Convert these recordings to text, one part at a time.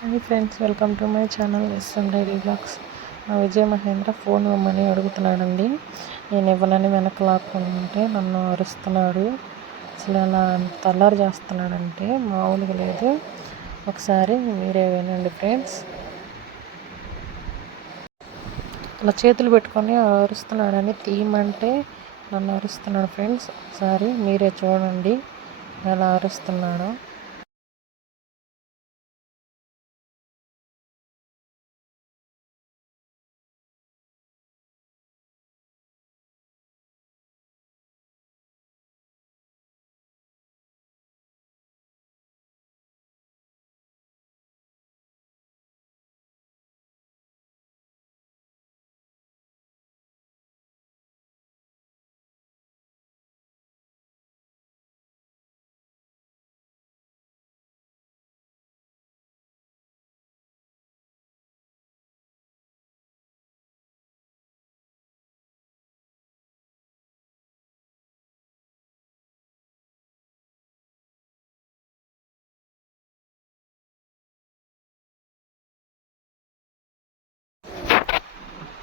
Hi friends, welcome to my channel SM diary blogs. మా Vijay Mahindra phone ఇవ్వమని అడుగుతున్నాడండి. నేను ఇవ్వనని వెనక్కి లాక్కుంటే నన్ను అరుస్తున్నాడు. అసలు అలా తల్లారు చేస్తున్నాడంటే మామూలుగా లేదు. ఒకసారి మీరే వినండి ఫ్రెండ్స్. అలా చేతులు పెట్టుకొని అరుస్తున్నాడని తీయమంటే నన్ను అరుస్తున్నాడు ఫ్రెండ్స్. ఒకసారి మీరే చూడండి ఎలా అరుస్తున్నాడో.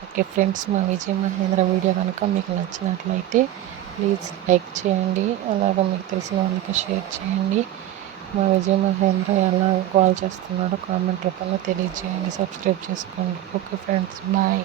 ఓకే ఫ్రెండ్స్, మా విజయ్ మహేంద్ర వీడియో కనుక మీకు నచ్చినట్లయితే ప్లీజ్ లైక్ చేయండి. అలాగే మీకు తెలిసిన వాళ్ళకి షేర్ చేయండి. మా విజయ్ మహేంద్ర ఎలా కాల్ చేస్తున్నాడో కామెంట్ రూపంలో తెలియజేయండి. సబ్స్క్రైబ్ చేసుకోండి. Okay friends, bye.